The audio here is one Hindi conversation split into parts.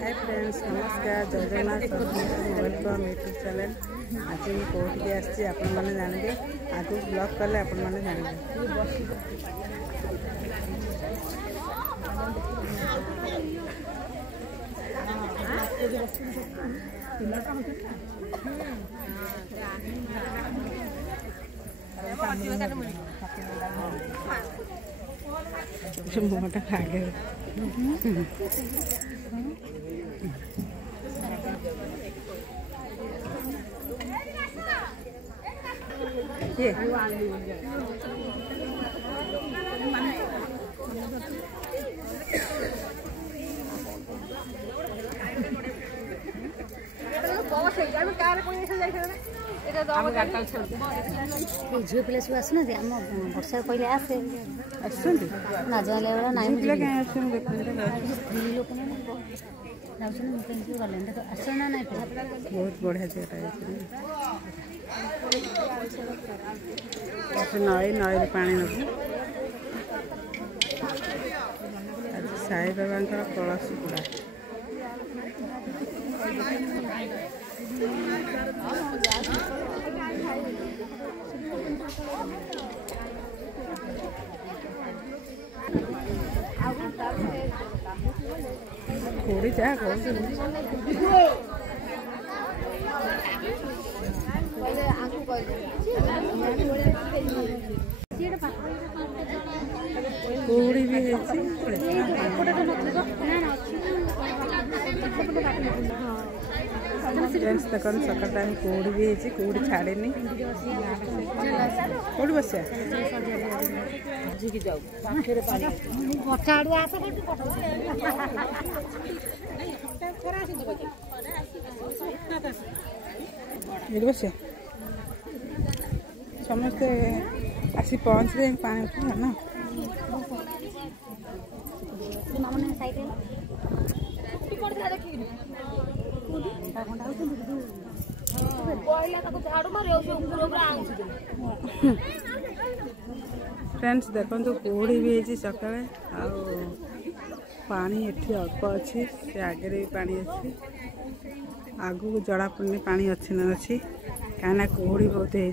हाय फ्रेंड्स नमस्कार जय जगन्नाथ वेलकम यूट्यूब चैनल। आज मुझे कौटी आसी आपण मैंने जानते आगे ब्लॉग कले आपण मैंने जानते मोटा खा गए ये झील पिला सब आसना आम वर्षा कहले आसे ना जाने वाला ना स्त्री लोक आसना ना बहुत बढ़िया जगह नई नई पानी नबू आज साई बाबा कलश पूरा थोड़ी जा कोड़ी भी है फ्रेंड्स देखो सकाल टाइम कोड़ी भी है कोड़ी छाड़े कोड़ी बस बस समस्ते आसी पहुँच गए पानी उठा ना फ्रेंड्स देखो कोड़ी भी है सका पानी एठी अल्प अच्छी से आगे भी पानी अच्छी आगू को जड़ा पड़नी पानी अच्छी ना अच्छी कहीं कोड़ी बहुत है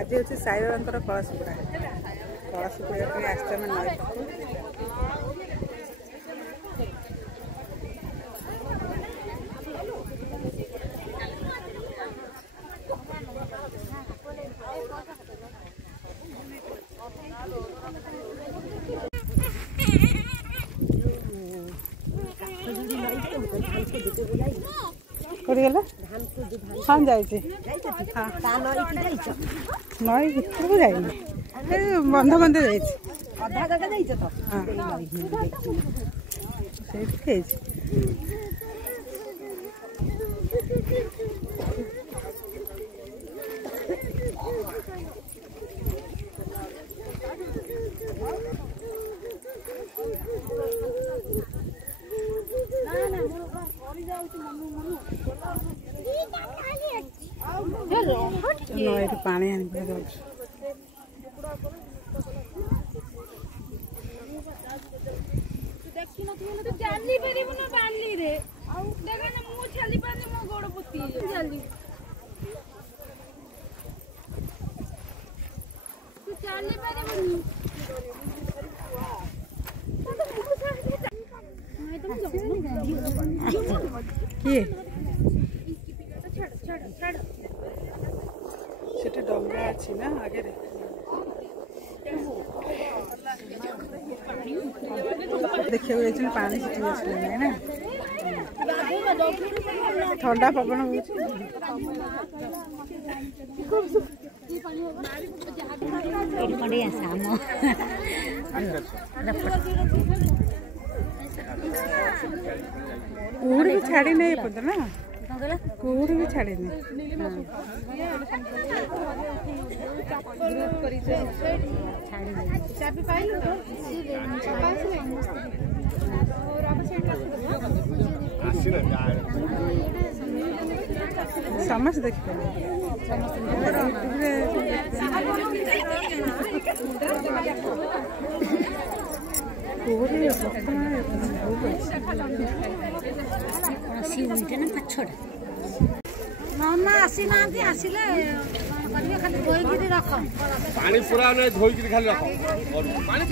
आज हूँ साई बाबा कलश पूरा कलश पूरा आसते नई हाँ जाइए नई भर को जाइए बंध बंध नई पानी आने से डंगा अच्छी ना आगे देखिए पानी है ना ठंडा पवन कूड़ भी छाड़ी नहीं पड़ता ना कूड़ भी छाड़ी नहीं समझ देखिए नना आसी ना आसिले खाली धोईकी रख पानी पूरा नहीं धोईकी खाली रख पानी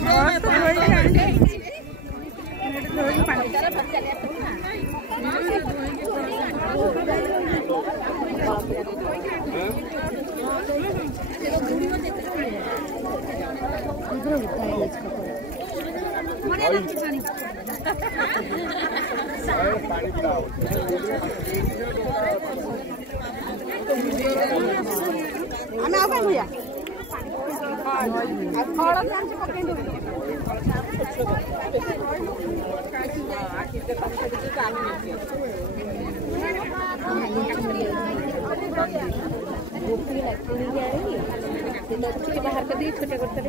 बाहर कर दी छोटे करते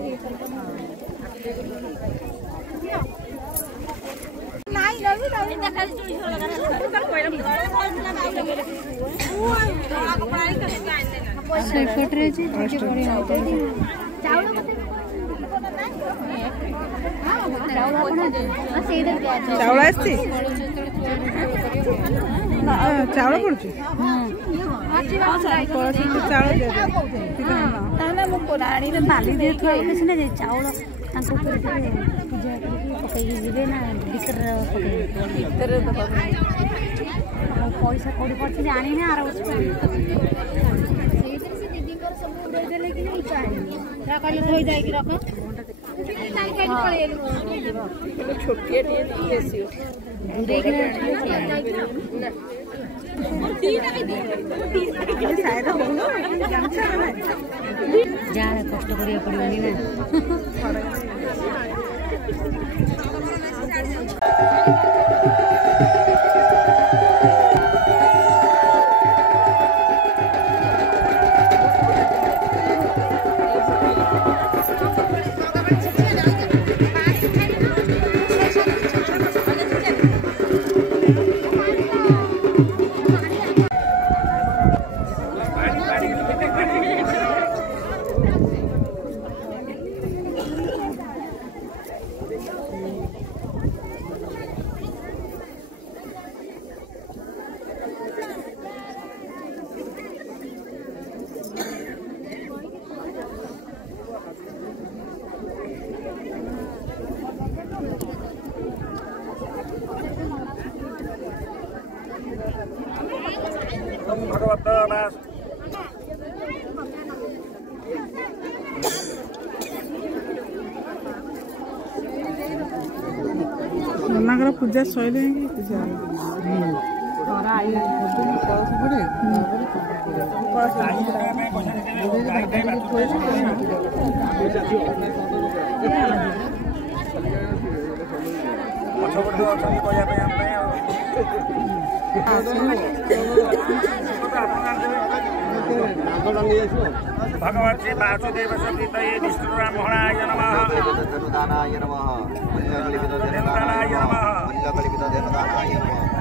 ଚାଉଳ ଆସିଛି ଚାଉଳ ପଡୁଛି ତାହେଲେ ମୁଁ ଆଣିଲେ ବାଲି ଦେଇଥିବା ସିନା ଯେ ଚାଉଳ ତାଙ୍କ ଉପରେ ପକେଇକି ଯିବେ ନା ଭିତରେ ପଇସା କୋଉଠି ପଡିଛି ଜାଣିନି ଆର ବର୍ଷ କହିଲେ ଧୋଇ ଯାଇକି ରଖ ଛୋଟିଆ ଟିକେ ଆସିବ ଯାହା କଷ୍ଟ କରିବାକୁ ପଡିବନି ନା ନନାଙ୍କର ପୂଜା ସଇଲେ ହିଁ ପୂଜା भगवत श्री वासुदेव सतीतये विष्णुराम मोहनाय नमः धनुदानाय नमः धनुदानाय नमः धनुदानाय नमः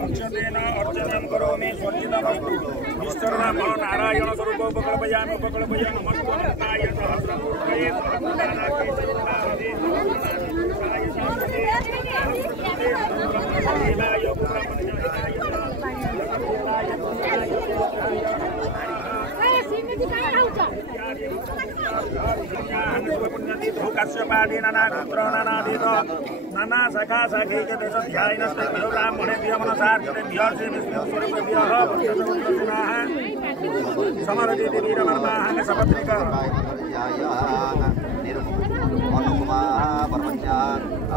अक्षतेन अर्चनं करोमि स्वर्जितमस्तु विष्णुराम नारायण स्वरूप उपकल्पयामि मत्वन्ताय सहस्रमूर्तये नाना शाखा शाखी के देश ध्यान ब्राह्मणे समरती वीरवर्मा सपत्रिक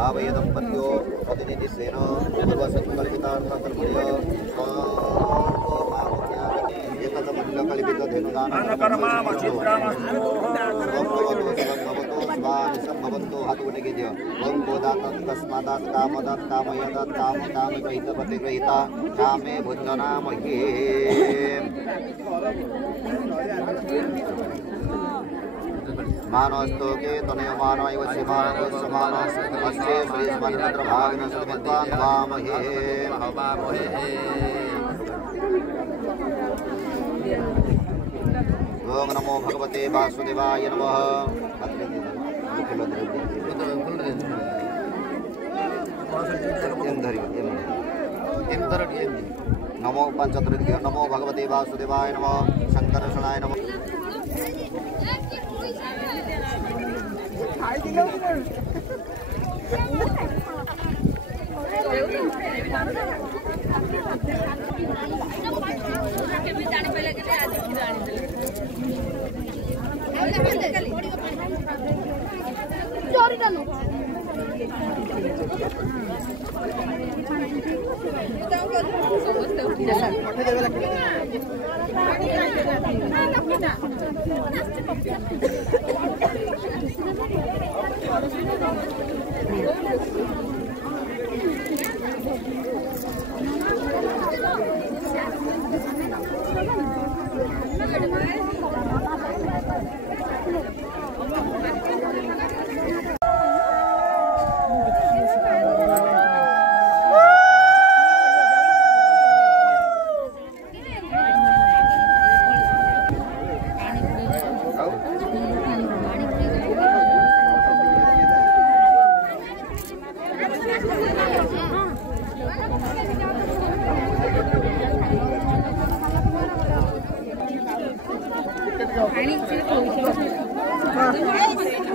आवय दंपत्यो प्रतिनिधिसेन कामे भुञ्जनामहे मानस्तोके तनयो मानो एवस्य मानो समान अस्ते श्री समंत्र भागन सद्विद्वान वामहे ओम नमो भगवते वासुदेवाय नमः। नमो पंचत्रय नमो भगवते वासुदेवाय नमः। शंकरशनाय नमः।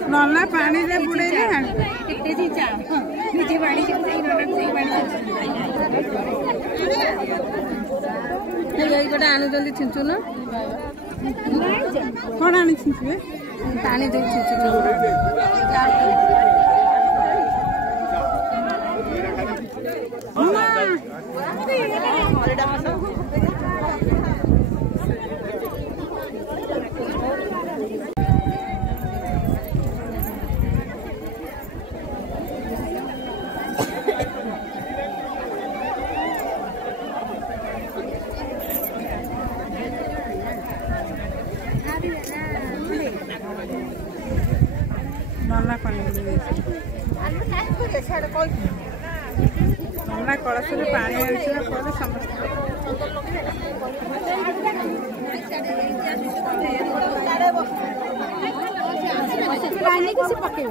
नल्ला पानी रे बुड़ेले कितने जी चा नीचे पानी से सही नरक सही पानी यही गोटे आने जल्दी छिंचु ना कौन आने छिंचुए पानी दे छिंचु नल्ला पानी नल्ला कलश में पानी आना समस्त पानी किसी पके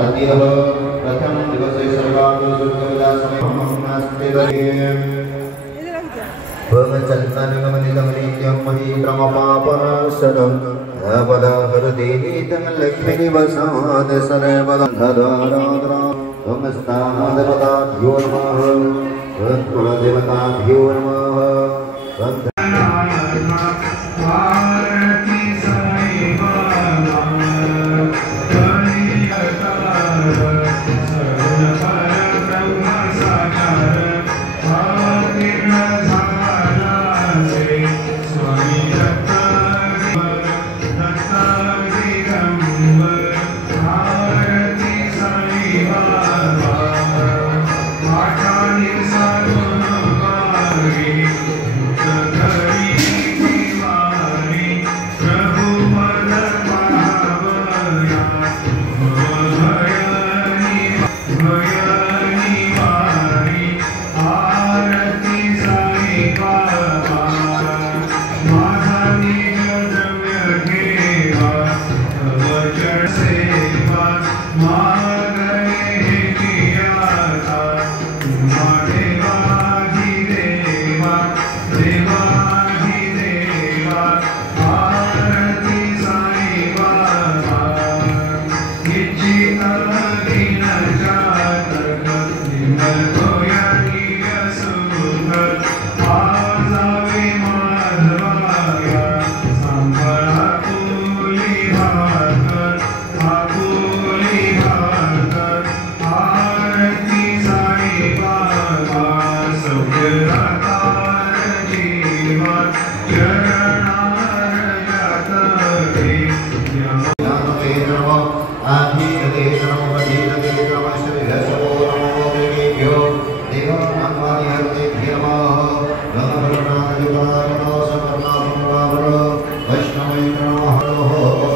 अद्य प्रथम दिवसे सर्वाणि सुखविलासमयमस्ते भवचन्दनगमनितमनित्यं महीत्रमपापनाशनं नवदहृदेनीतं लक्ष्मीनिवसाद सर्वदधराद्रा त्वमस्तादपदाभ्यो नमः त्वत्कुलदेवताभ्यो नमः वैष्णव